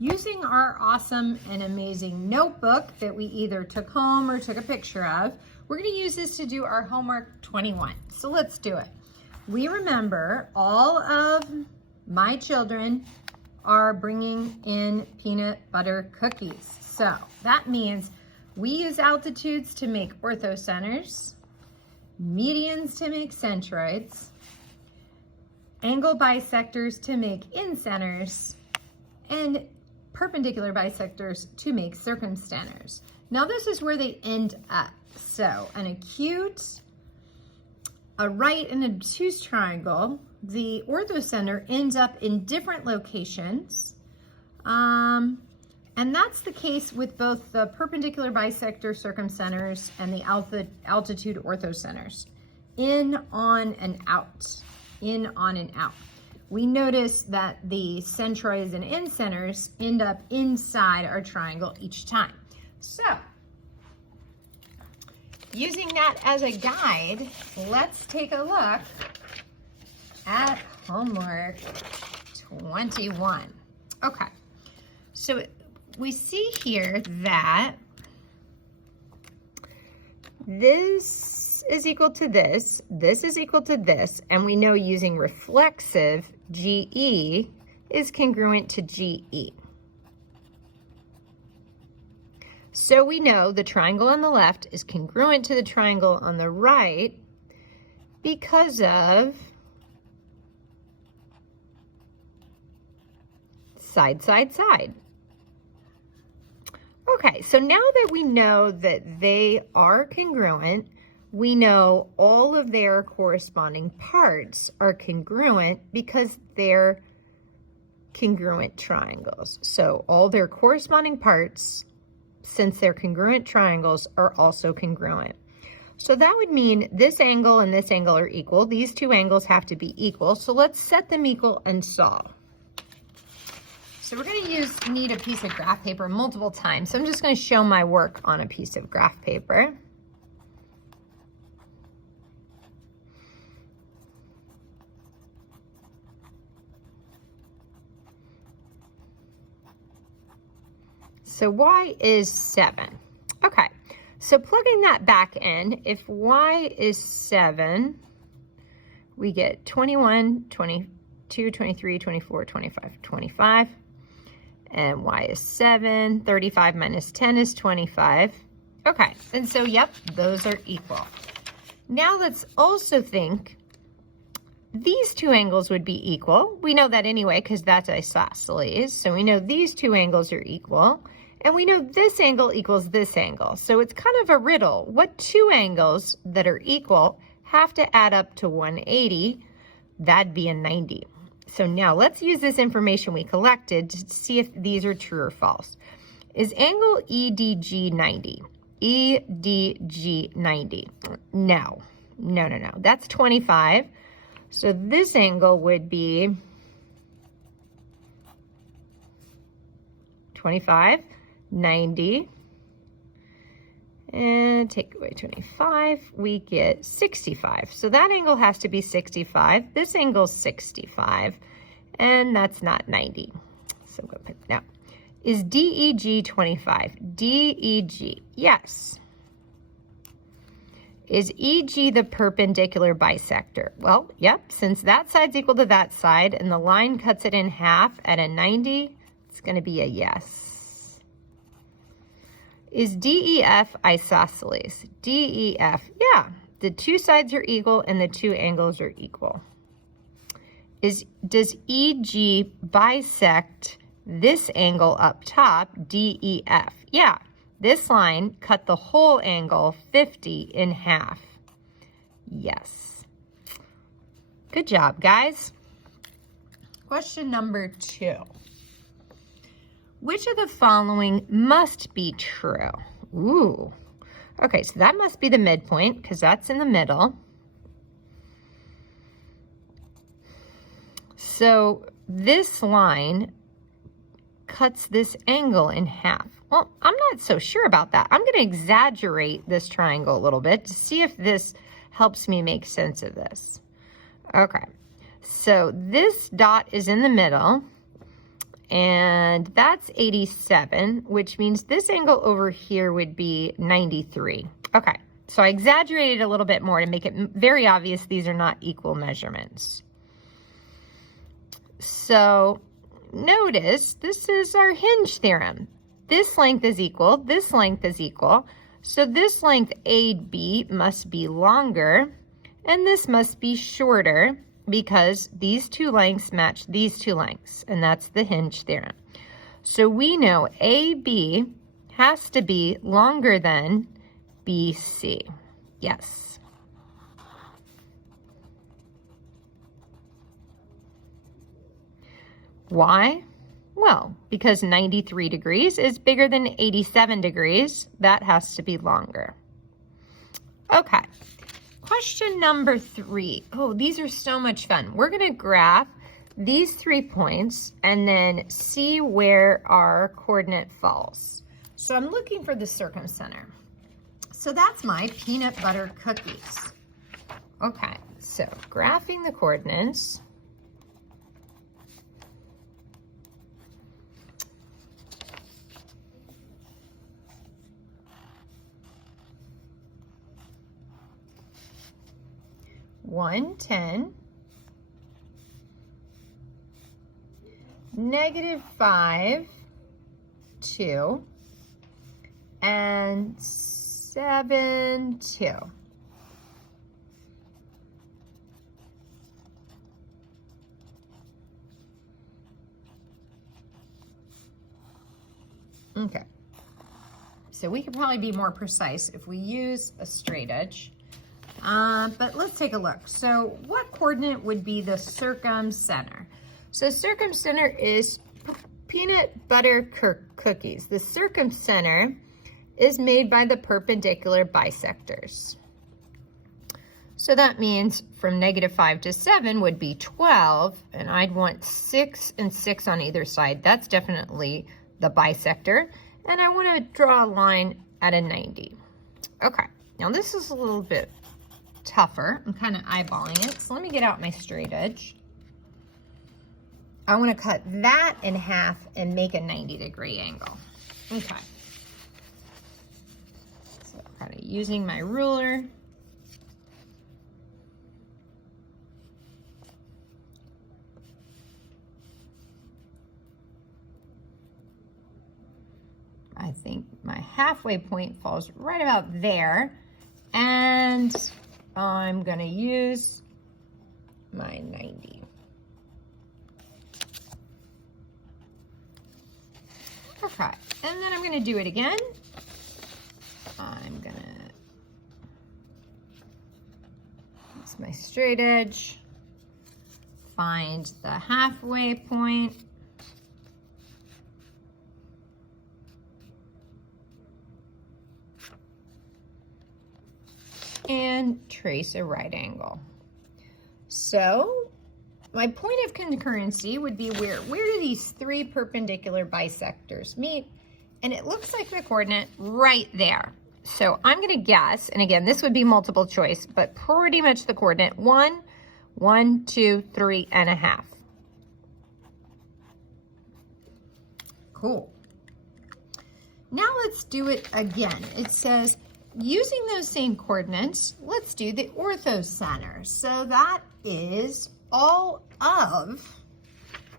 Using our awesome and amazing notebook that we either took home or took a picture of, we're going to use this to do our homework 21. So let's do it. We remember all of my children are bringing in peanut butter cookies. So that means we use altitudes to make orthocenters, medians to make centroids, angle bisectors to make incenters, and perpendicular bisectors to make circumcenters. Now this is where they end up. So an acute, a right, and an obtuse triangle, the orthocenter ends up in different locations. And that's the case with both the perpendicular bisector circumcenters and the altitude orthocenters. In, on, and out. In, on, and out. We notice that the centroids and incenters end up inside our triangle each time. So, using that as a guide, let's take a look at homework 21. Okay, so we see here that this is equal to this is equal to this, and we know using reflexive, GE is congruent to GE. So we know the triangle on the left is congruent to the triangle on the right because of side, side, side. Okay, so now that we know that they are congruent, we know all of their corresponding parts are congruent because they're congruent triangles. So all their corresponding parts, since they're congruent triangles, are also congruent. So that would mean this angle and this angle are equal. These two angles have to be equal. So let's set them equal and solve. So we're going to need a piece of graph paper multiple times. So I'm just going to show my work on a piece of graph paper. So y is 7. Okay, so plugging that back in, if y is 7, we get 21, 22, 23, 24, 25, 25. And y is 7, 35 minus 10 is 25. Okay, and so, yep, those are equal. Now let's also think these two angles would be equal. We know that anyway because that's isosceles. So we know these two angles are equal. And we know this angle equals this angle. So it's kind of a riddle. What two angles that are equal have to add up to 180? That'd be a 90. So now let's use this information we collected to see if these are true or false. Is angle EDG 90? EDG 90. No. No, no, no. That's 25. So this angle would be 25, 90, and take away 25, we get 65. So that angle has to be 65. This angle's 65, and that's not 90. So I'm going to put no. Is DEG 25? DEG, yes. Is EG the perpendicular bisector? Well, yep, since that side's equal to that side and the line cuts it in half at a 90, it's going to be a yes. Is DEF isosceles? DEF, yeah, the two sides are equal and the two angles are equal. Does EG bisect this angle up top, DEF? Yeah, this line cut the whole angle 50 in half. Yes. Good job, guys. Question number 2. Which of the following must be true? Ooh. Okay, so that must be the midpoint because that's in the middle. So this line cuts this angle in half. Well, I'm not so sure about that. I'm going to exaggerate this triangle a little bit to see if this helps me make sense of this. Okay, so this dot is in the middle. and that's 87, which means this angle over here would be 93. Okay, so I exaggerated a little bit more to make it very obvious these are not equal measurements. So notice this is our hinge theorem. This length is equal, this length is equal, so this length AB must be longer, and this must be shorter, because these two lengths match these two lengths, and that's the hinge theorem. So we know AB has to be longer than BC. Yes. Why? Well, because 93 degrees is bigger than 87 degrees, that has to be longer. Okay. Question number 3. Oh, these are so much fun. We're going to graph these 3 points and then see where our coordinate falls. So I'm looking for the circumcenter. So that's my peanut butter cookies. Okay, so graphing the coordinates. (110), -5, 2, and 7, 2. Okay, so we could probably be more precise if we use a straight edge. But let's take a look. So what coordinate would be the circumcenter? So circumcenter is peanut butter cookies. The circumcenter is made by the perpendicular bisectors. So that means from -5 to 7 would be 12, and I'd want 6 and 6 on either side. That's definitely the bisector, and I want to draw a line at a 90. Okay, now this is a little bit tougher. I'm kind of eyeballing it, so let me get out my straight edge. I want to cut that in half and make a 90-degree angle. Okay. So kind of using my ruler. I think my halfway point falls right about there, and I'm going to use my 90. Okay, and then I'm going to do it again. I'm going to use my straight edge, find the halfway point, and trace a right angle. So my point of concurrency would be where do these 3 perpendicular bisectors meet? And it looks like the coordinate right there. So I'm going to guess, and again, this would be multiple choice, but pretty much the coordinate 1, 1, 2, 3 and a half. Cool. Now let's do it again. It says, using those same coordinates, let's do the orthocenter. So that is all of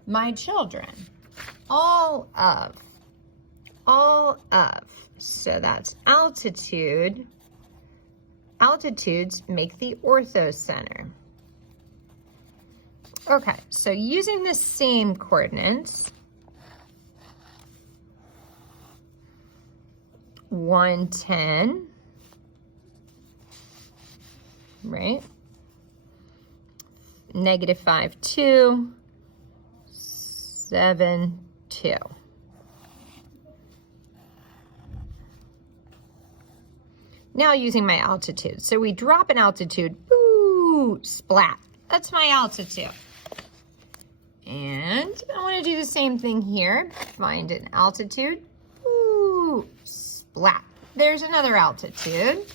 my children. All of. So that's altitude. Altitudes make the orthocenter. Okay, so using the same coordinates, 110, right? -5, 2, 7, 2. Now using my altitude. So we drop an altitude, boo, splat. That's my altitude. And I want to do the same thing here. Find an altitude, boo, splat. There's another altitude.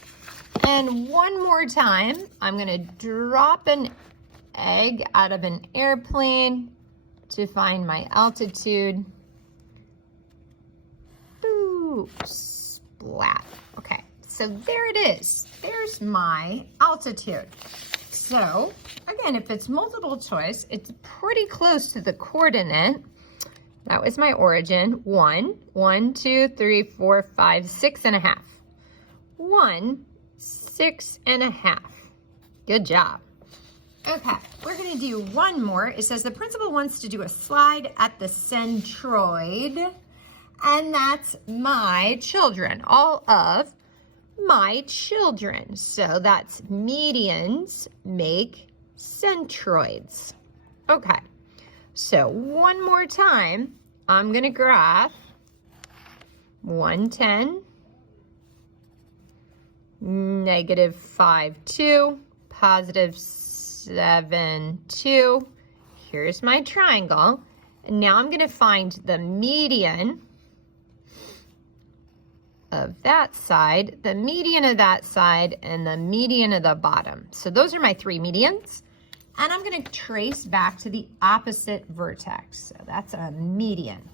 And one more time, I'm going to drop an egg out of an airplane, to find my altitude. Ooh, splat. Okay, so there it is. There's my altitude. So again, if it's multiple choice, it's pretty close to the coordinate. That was my origin. 1, 2, 3, 4, 5, 6.5. 1, 6.5. Good job. Okay, we're gonna do one more. It says the principal wants to do a slide at the centroid, and that's my children, all of my children. So that's medians make centroids. Okay, so one more time, I'm gonna graph 110, negative 5, 2, positive 7, 2. Here's my triangle. And now I'm gonna find the median of that side, the median of that side, and the median of the bottom. So those are my three medians. And I'm gonna trace back to the opposite vertex. So that's a median.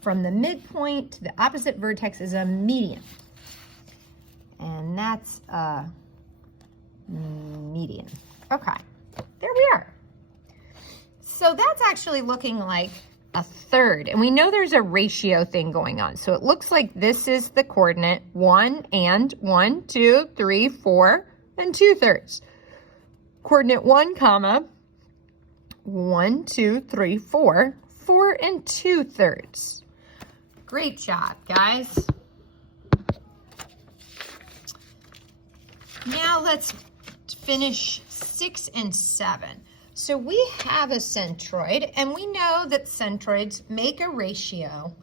From the midpoint to the opposite vertex is a median. And that's a median. Okay, there we are. So that's actually looking like a third. And we know there's a ratio thing going on. So it looks like this is the coordinate 1 and 1, 2, 3, 4, and 2/3. Coordinate 1, comma, 1, 2, 3, 4, 4 and 2/3. Great job, guys. Now let's finish 6 and 7. So we have a centroid, and we know that centroids make a ratio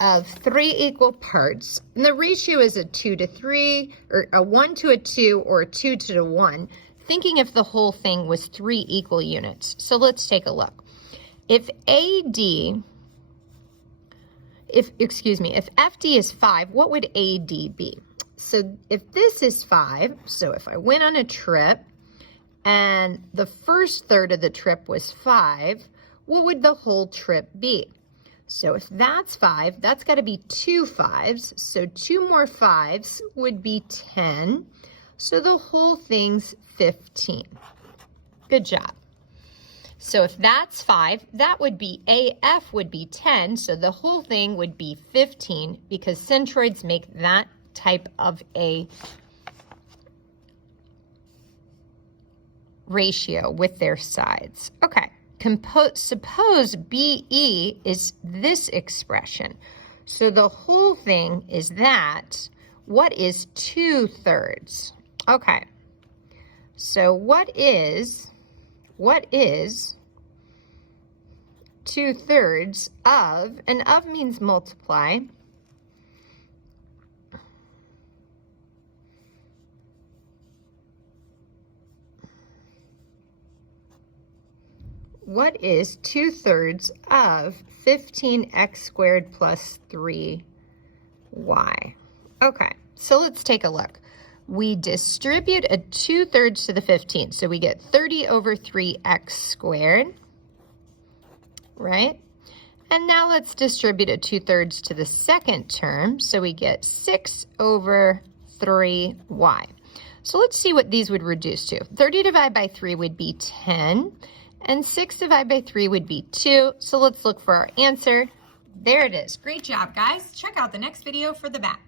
of 3 equal parts. And the ratio is a 2 to 3, or a 1 to a 2, or a 2 to a 1, thinking if the whole thing was 3 equal units. So let's take a look. If FD is 5, what would AD be? So if this is 5, so if I went on a trip and the first third of the trip was 5, what would the whole trip be? So if that's 5, that's got to be 2 5s. So 2 more 5s would be 10. So the whole thing's 15. Good job. So if that's 5, that would be AF would be 10. So the whole thing would be 15 because centroids make that type of a ratio with their sides. Okay, suppose BE is this expression. So the whole thing is that. What is 2/3? Okay, so what is 2/3 of, and of means multiply, what is 2/3 of 15x squared plus 3y? Okay, so let's take a look. We distribute a 2/3 to the 15, so we get 30 over 3x squared, right? And now let's distribute a 2/3 to the second term, so we get 6 over 3y. So let's see what these would reduce to. 30 divided by 3 would be 10, and 6 divided by 3 would be 2. So let's look for our answer. There it is. Great job, guys. Check out the next video for the back.